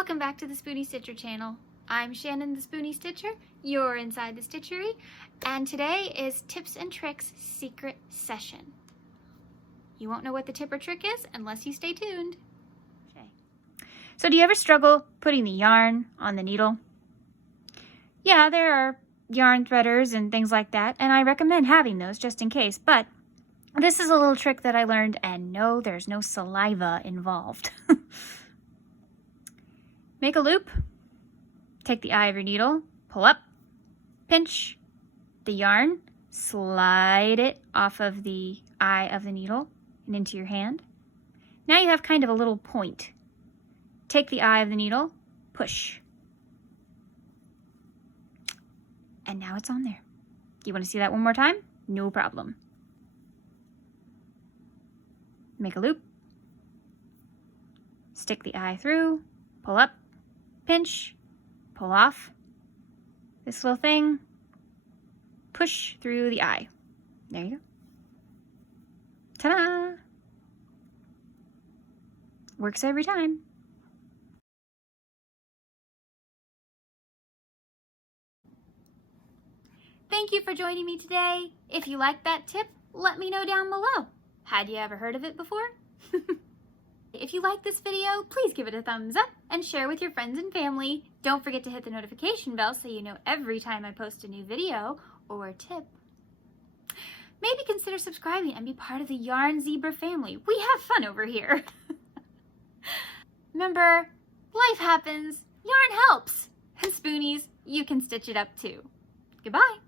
Welcome back to the Spoonie Stitcher channel. I'm Shannon the Spoonie Stitcher, you're inside the stitchery, and today is Tips and Tricks Secret Session. You won't know what the tip or trick is unless you stay tuned. Okay. So do you ever struggle putting the yarn on the needle? Yeah, there are yarn threaders and things like that, and I recommend having those just in case, but this is a little trick that I learned, and no, there's no saliva involved. Make a loop, take the eye of your needle, pull up, pinch the yarn, slide it off of the eye of the needle and into your hand. Now you have kind of a little point. Take the eye of the needle, push. And now it's on there. You want to see that one more time? No problem. Make a loop, stick the eye through, pull up, pinch, pull off this little thing, push through the eye. There you go. Ta-da! Works every time. Thank you for joining me today. If you liked that tip, let me know down below. Had you ever heard of it before? If you like this video, please give it a thumbs up and share with your friends and family. Don't forget to hit the notification bell so you know every time I post a new video or tip. Maybe consider subscribing and be part of the Yarn Zebra family. We have fun over here. Remember, life happens, yarn helps. And Spoonies, you can stitch it up too. Goodbye.